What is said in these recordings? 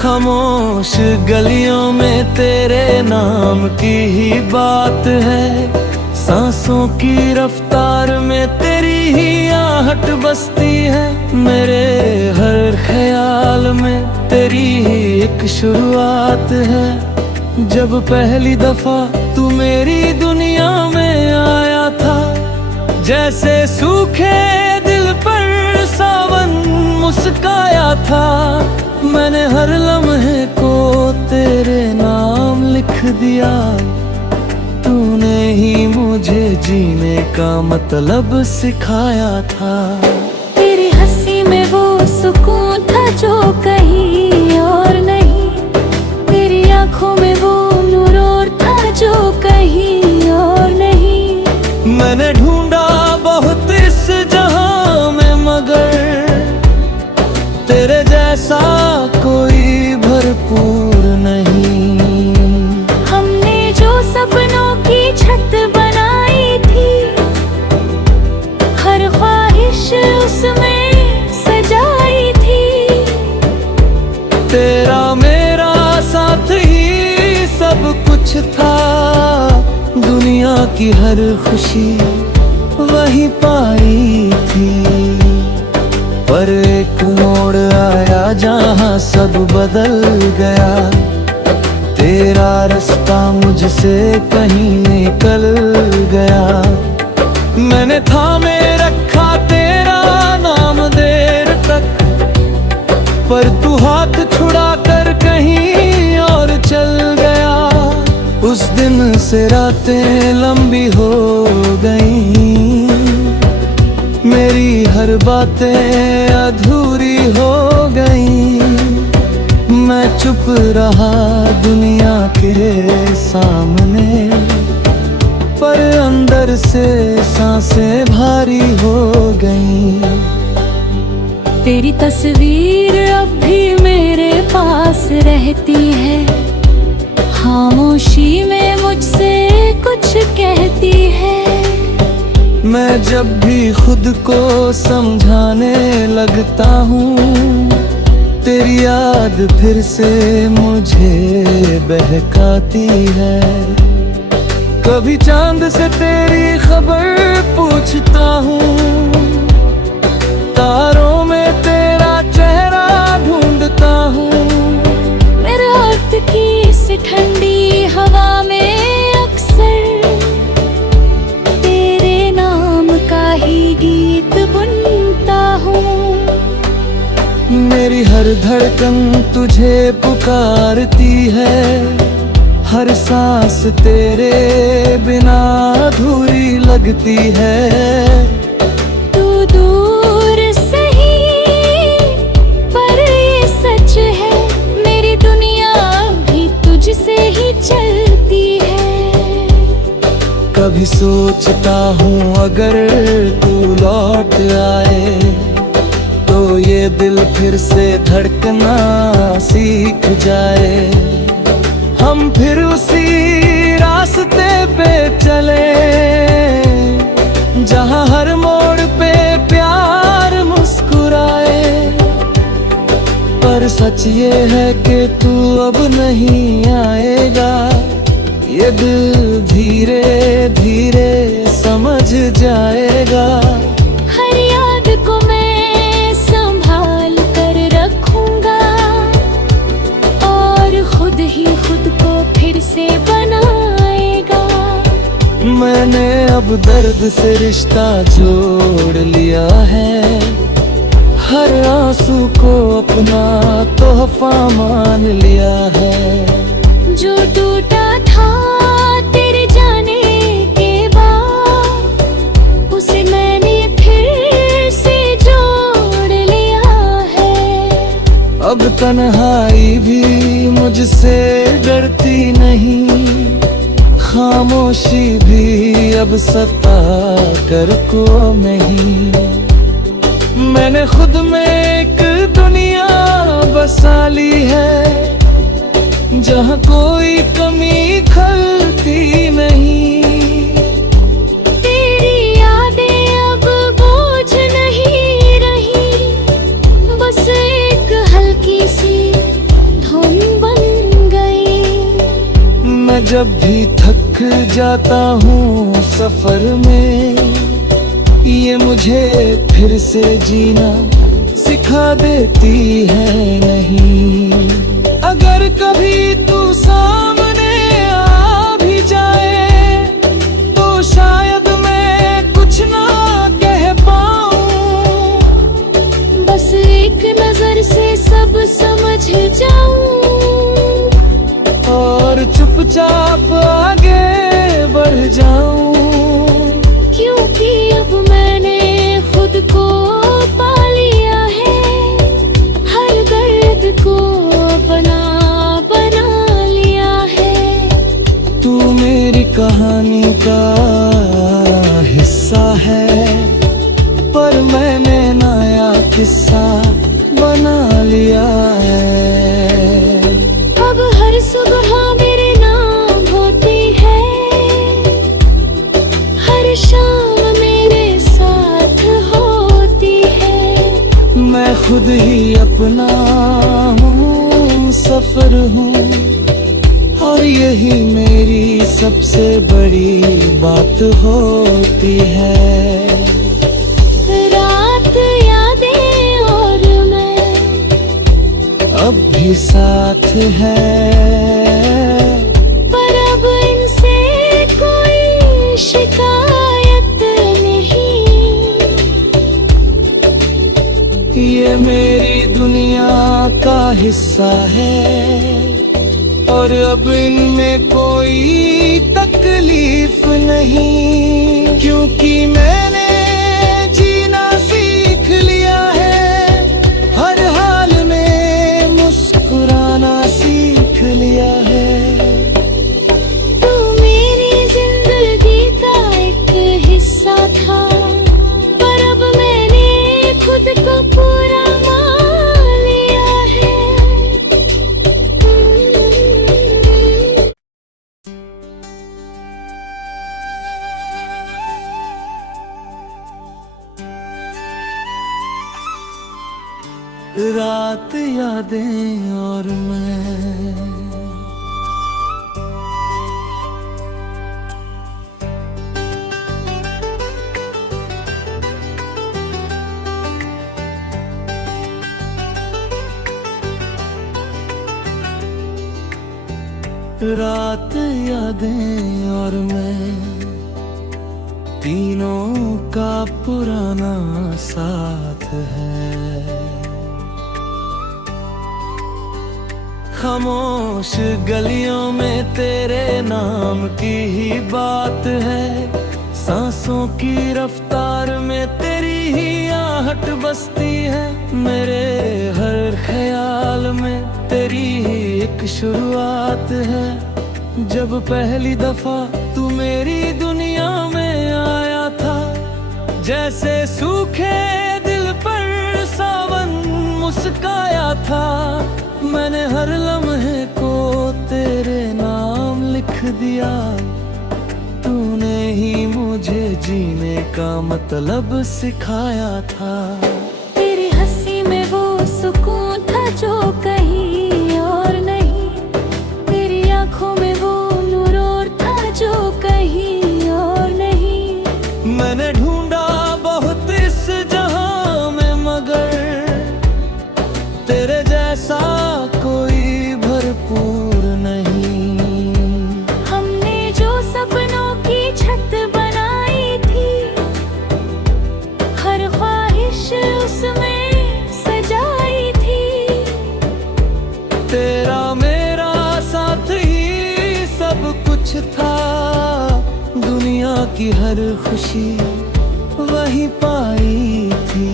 खामोश गलियों में तेरे नाम की ही बात है। सांसों की रफ्तार में तेरी ही आहट बसती है। मेरे हर ख्याल में तेरी ही एक शुरुआत है। जब पहली दफा तू मेरी दुनिया में आया था, जैसे सूखे दिल पर सावन मुस्काया था। मैंने हर लम्हे को तेरे नाम लिख दिया। तूने ही मुझे जीने का मतलब सिखाया था। तेरी हंसी में वो सुकून था जो कहीं और नहीं। तेरी आंखों में वो नूर और था जो कहीं और नहीं। मैंने ढूंढा बहुत इस जहां में, मगर तेरे जैसा कोई भरपूर नहीं। हमने जो सपनों की छत बनाई थी, हर ख्वाहिश उसमें सजाई थी। तेरा मेरा साथ ही सब कुछ था। दुनिया की हर खुशी वही पाई थी। पर एक मोड़ आया जहां सब बदल गया। तेरा रास्ता मुझसे कहीं निकल गया। मैंने थामे रखा तेरा नाम देर तक, पर तू हाथ छुड़ा कर कहीं और चल गया। उस दिन से रातें लंबी हो गईं। मेरी हर बातें अधूरी हो गईं। मैं चुप रहा दुनिया के सामने, पर अंदर से सांसें भारी हो गईं। तेरी तस्वीर अब भी मेरे पास रहती है। खामोशी में मुझसे कुछ कहती है। मैं जब भी खुद को समझाने लगता हूँ, तेरी याद फिर से मुझे बहकाती है। कभी चांद से तेरी खबर पूछता हूँ, तारों में तेरा चेहरा ढूंढता हूँ। मेरे हाथ की इस ठंडी हवा में अक्सर तेरे नाम का ही गीत बुनता हूँ। मेरी हर धड़कन तुझे पुकारती है। हर सांस तेरे बिना अधूरी लगती है। तू दूर सही पर ये सच है, मेरी दुनिया भी तुझसे ही चलती है। कभी सोचता हूँ अगर तू लौट आए, तो ये दिल फिर से धड़कना सीख जाए। हम फिर उसी रास्ते पे चले, जहाँ हर मोड़ पे प्यार मुस्कुराए। पर सच ये है कि तू अब नहीं आएगा। ये दिल धीरे धीरे समझ जाएगा। हर याद को मैं संभाल कर रखूंगा, और खुद ही खुद को फिर से बनाएगा। मैंने अब दर्द से रिश्ता जोड़ लिया है। हर आंसू को अपना तोहफा मान लिया है। जो टूटा था तेरे जाने के बाद, उसे मैंने फिर से जोड़ लिया है। अब तन्हाई भी मुझसे डरती नहीं। खामोशी भी अब सता कर को नहीं। मैंने खुद में एक दुनिया बसा ली है, जहाँ कोई कमी खलती नहीं। तेरी यादें अब बोझ नहीं रही, बस एक हल्की सी जब भी थक जाता हूँ सफर में, ये मुझे फिर से जीना सिखा देती है नहीं। अगर कभी तू सामने आ भी जाए तो शायद मैं कुछ ना कह पाऊँ, बस एक नजर से सब समझ जाऊं और चुपचाप आगे बढ़ जाऊं। क्योंकि अब मैंने खुद को पा लिया है, हर दर्द को अपना बना लिया है। तू मेरी कहानी का हिस्सा है, पर मैंने नया किस्सा बना लिया है। अब हर सुबह मेरे नाम होती है, हर शाम मेरे साथ होती है। मैं खुद ही अपना हूँ, सफर हूँ, और यही मेरी सबसे बड़ी बात होती है। रात यादें और मैं अब भी साथ है, पर अब इनसे कोई शिकायत नहीं। ये मेरी दुनिया का हिस्सा है, और अब इनमें कोई तकलीफ नहीं। क्योंकि मैंने जीना सीख लिया है, हर हाल में मुस्कुराना सीख लिया है। तू मेरी जिंदगी का एक हिस्सा था, पर अब मैंने खुद को पूरा मान लिया है। रात यादें और मैं, रात यादें और मैं, तीनों का पुराना साथ है। खामोश गलियों में तेरे नाम की ही बात है, सांसों की रफ्तार में तेरी ही आहट बसती है। मेरे हर ख्याल में तेरी ही एक शुरुआत है। जब पहली दफा तू मेरी दुनिया में आया था, जैसे सूखे दिल पर सावन मुस्काया था। मैंने हर लम्हे को तेरे नाम लिख दिया, तूने ही मुझे जीने का मतलब सिखाया था। तेरी हंसी में वो सुकून था जो कहीं और नहीं, तेरी आंखों में वो नूर और था जो कहीं और नहीं। मैंने ढूंढा बहुत इस जहां में, मगर तेरे जैसा कोई भरपूर नहीं। हमने जो सपनों की छत बनाई थी, हर ख्वाहिश उसमें सजाई थी। तेरा मेरा साथ ही सब कुछ था, दुनिया की हर खुशी वही पाई थी।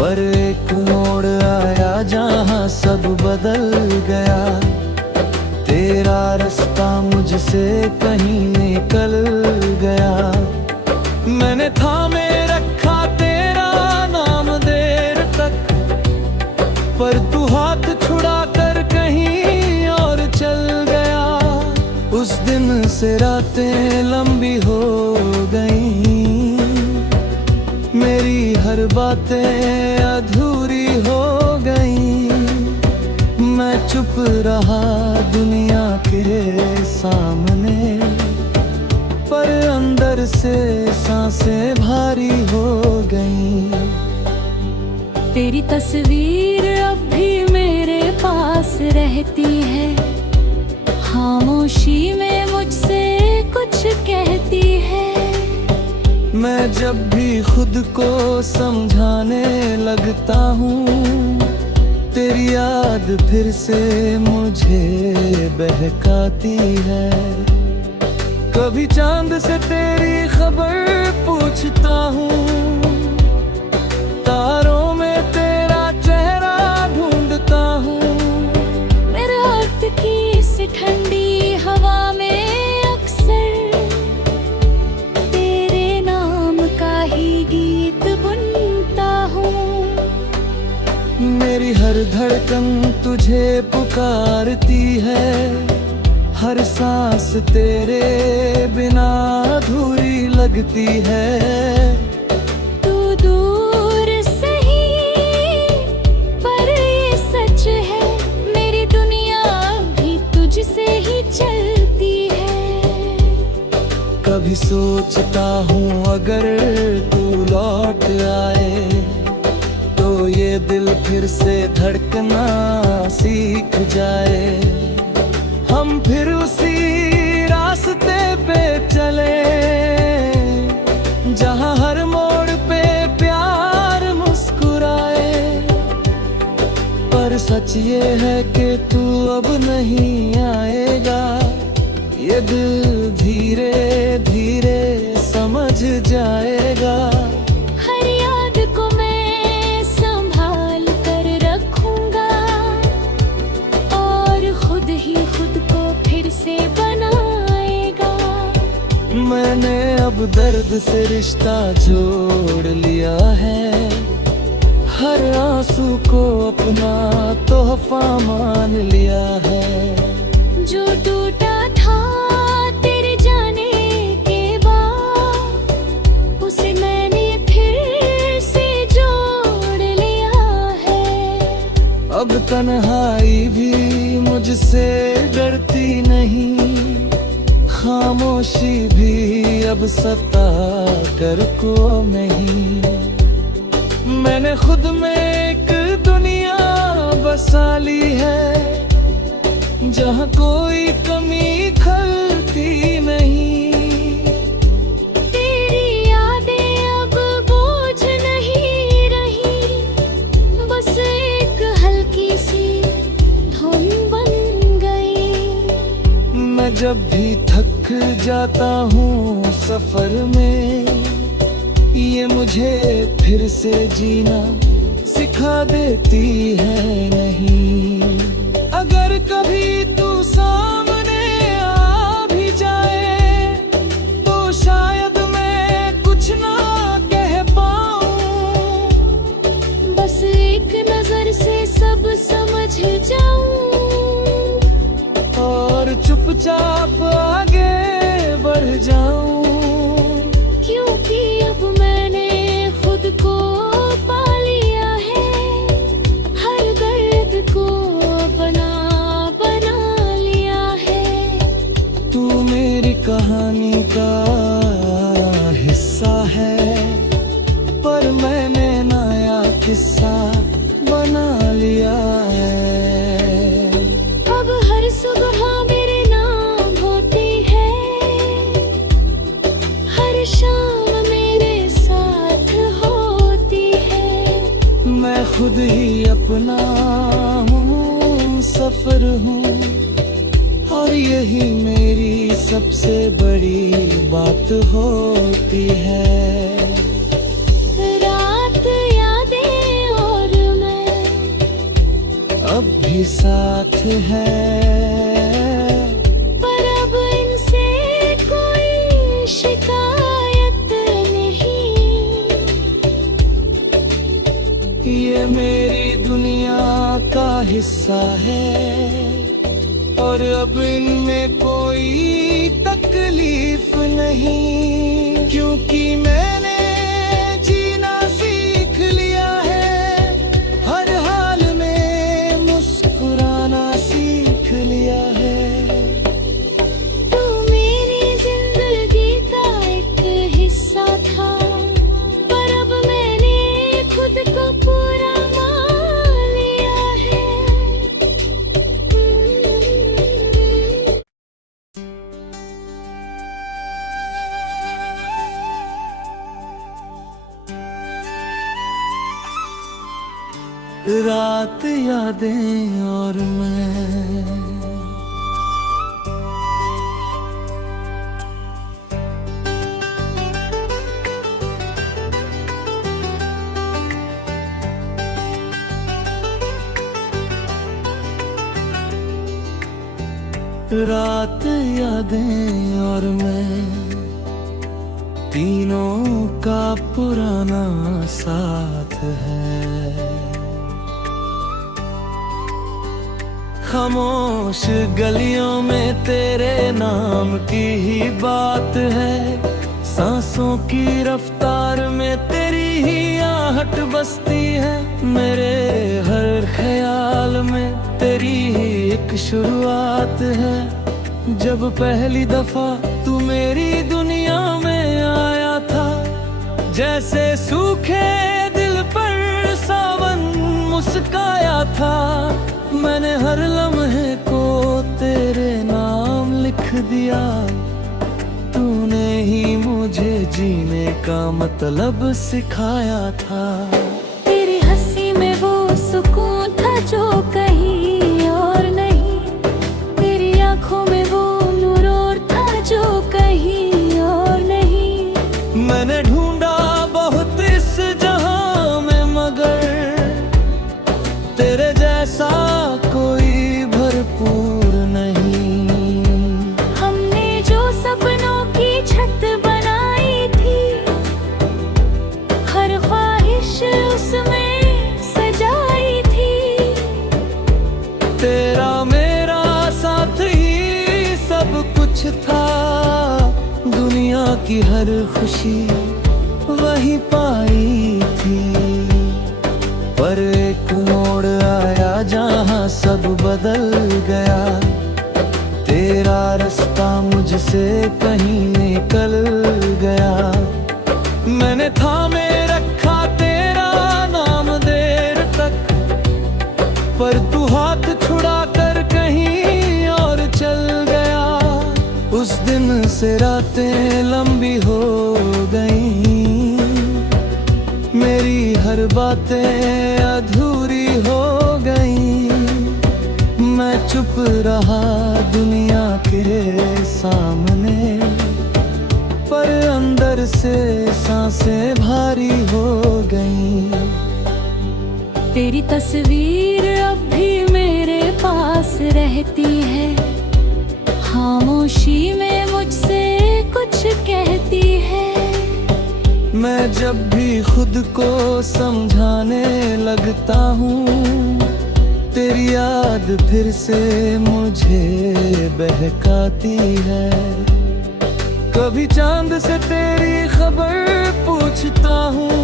पर एक मोड़ आया जहां सब बदल गया, तेरा रास्ता मुझसे कहीं निकल गया। मैंने थामे रखा तेरा नाम देर तक, पर तू हाथ छुड़ा कर कहीं और चल गया। उस दिन से रातें लंबी हो गई, मेरी हर बातें अधूरी हो गई। मैं चुप रहा, दुनिया के सामने, पर अंदर से सांसें भारी हो गईं। तेरी तस्वीर अब भी मेरे पास रहती है, खामोशी में मुझसे कुछ कहती है। मैं जब भी खुद को समझाने लगता हूँ, तेरी याद फिर से मुझे बहकाती है। कभी चांद से तेरी खबर पूछता हूँ, तारों में तेरा चेहरा ढूंढता हूँ। मेरे वक्त की इस ठंडी हवा में अक्सर तेरे नाम का ही गीत बुनता हूँ। मेरी हर धड़कन तुझे पुकारती है, हर सांस तेरे बिना अधूरी लगती है। तू दूर सही पर ये सच है, मेरी दुनिया भी तुझसे ही चलती है। कभी सोचता हूँ अगर तू लौट आए, तो ये दिल फिर से धड़कना सीख जाए। हम फिर उसी रास्ते पे चले, जहाँ हर मोड़ पे प्यार मुस्कुराए। पर सच ये है कि तू अब नहीं आएगा, ये दिल धीरे धीरे समझ जाएगा। हर याद को मैं संभाल कर रखूंगा, और खुद ही खुद को फिर से बनाएगा। मैंने अब दर्द से रिश्ता जोड़ लिया है, हर आंसू को अपना तोहफा मान लिया है। जो टूटा था तेरे जाने के बाद, उसे मैंने फिर से जोड़ लिया है। अब तन्हाई भी मुझसे डरती नहीं, खामोशी भी अब सता कर को नहीं। मैंने खुद में एक दुनिया बसा ली है, जहाँ कोई कमी खलती नहीं। तेरी यादें अब बोझ नहीं रही, बस एक हल्की सी धुन बन गई। मैं जब भी थक जाता हूँ सफर में, ये मुझे फिर से जीना सिखा देती है नहीं। अगर कभी तू सामने आ भी जाए, तो शायद मैं कुछ ना कह पाऊँ। बस एक नजर से सब समझ जाऊं, और चुपचाप आगे बढ़ जाऊं। क्योंकि अब मैंने खुद को पा लिया है, हर दर्द को बना बना लिया है। तू मेरी कहानी का हिस्सा है, पर मैंने नया किस्सा बना लिया है। अब हर सुबह मेरे नाम होती है, हर शाम मेरे साथ होती है। मैं खुद ही अपना हूँ, सफर हूँ, और यही मेरी सबसे बड़ी बात होती है। रात यादें और मैं अब भी साथ है, पर अब इनसे कोई शिकायत नहीं। ये मेरी दुनिया का हिस्सा है, और अब इनमें कोई तकलीफ नहीं। क्योंकि मैंने जीना सीख लिया है, हर हाल में मुस्कुराना सीख लिया है। रात यादें और मैं। रात यादें और मैं, तीनों का पुराना साथ है। खामोश गलियों में तेरे नाम की ही बात है। सांसों की रफ्तार में तेरी ही आहट बसती है। मेरे हर ख्याल में तेरी ही एक शुरुआत है। जब पहली दफा तू मेरी दुनिया में आया था, जैसे सूखे दिल पर सावन मुस्काया था। मैंने हर लम्हे को तेरे नाम लिख दिया। तूने ही मुझे जीने का मतलब सिखाया था। तेरी हंसी में वो सुकून था जो कहीं और नहीं। तेरी आंखों में वो नूर और था जो कहीं और नहीं। मैंने ढूंढा बहुत इस जहां में, मगर तेरे जैसा कोई भरपूर नहीं। हमने जो सपनों की छत बनाई थी, हर ख्वाहिश उसमें सजाई थी। तेरा मेरा साथ ही सब कुछ था। दुनिया की हर खुशी वही पाई थी। पर एक मोड़ आया जहां सब बदल गया। तेरा रास्ता मुझसे कहीं निकल गया। मैंने थामे रखा तेरा नाम देर तक, पर तू हाथ छुड़ा कर कहीं और चल गया। उस दिन से रातें लंबी हो गई। मेरी हर बातें अधूरी हो गई। मैं चुप रहा दुनिया के सामने, पर अंदर से सांसें भारी हो गई। तेरी तस्वीर अब भी मेरे पास रहती है। खामोशी में मुझसे कुछ कहती है। मैं जब भी खुद को समझाने लगता हूँ, तेरी याद फिर से मुझे बहकाती है। कभी चांद से तेरी खबर पूछता हूँ,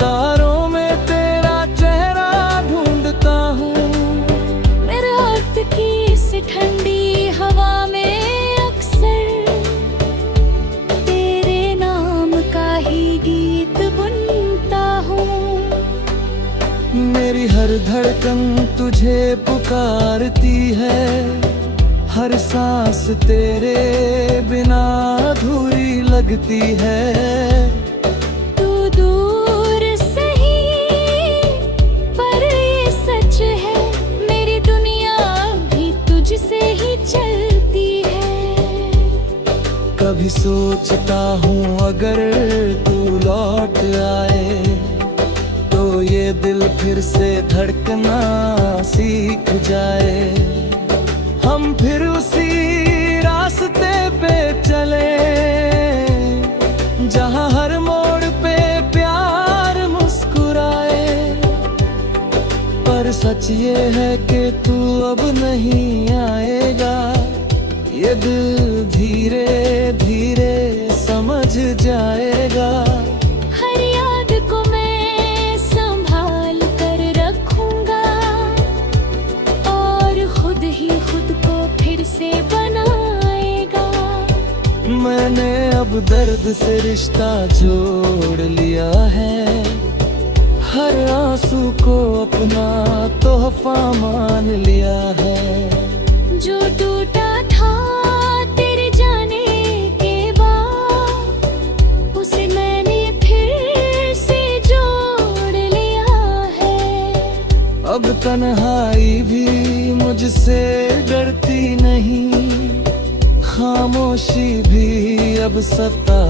तारों में तेरा चेहरा ढूंढता हूँ। मेरे वक्त की इस ठंडी हवा में अक्सर तेरे नाम का ही गीत बुनता हूँ। मेरी हर धड़कन तुझे पुकारती है। हर सांस तेरे बिना अधूरी लगती है। तू दूर सही पर ये सच है, मेरी दुनिया भी तुझसे ही चलती है। कभी सोचता हूँ अगर तू लौट आए, तो ये दिल फिर से धड़कना सीख जाए। हम फिर उसी रास्ते पे चले, जहाँ हर मोड़ पे प्यार मुस्कुराए। पर सच ये है कि तू अब नहीं आएगा। ये दिल धीरे धीरे समझ जाएगा। हर याद को मैं संभाल कर रखूंगा, और खुद ही खुद को फिर से बनाएगा। मैंने अब दर्द से रिश्ता जोड़ लिया है। हर आंसू को अपना तोहफा मान लिया है। जो टूटा था तेरे जाने के बाद, उसे मैंने फिर से जोड़ लिया है। अब तन्हाई भी मुझसे डरती नहीं, खामोशी भी अब सता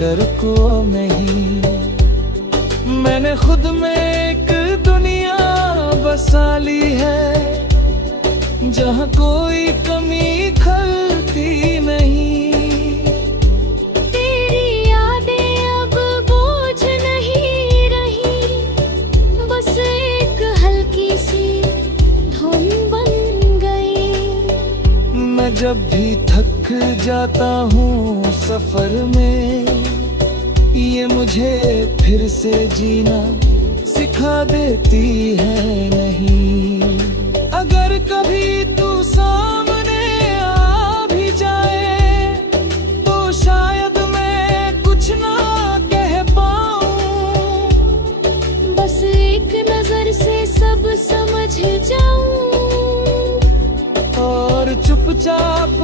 कर को नहीं। मैंने खुद में एक दुनिया बसा ली है, जहाँ कोई कमी खलती नहीं। तेरी यादें अब बोझ नहीं रही, बस एक हल्की सी धुन बन गई। मैं जब भी थक जाता हूँ सफर में, ये मुझे फिर से जीना सिखा देती है नहीं। अगर कभी तू सामने आ भी जाए, तो शायद मैं कुछ ना कह पाऊँ। बस एक नजर से सब समझ जाऊं, और चुपचाप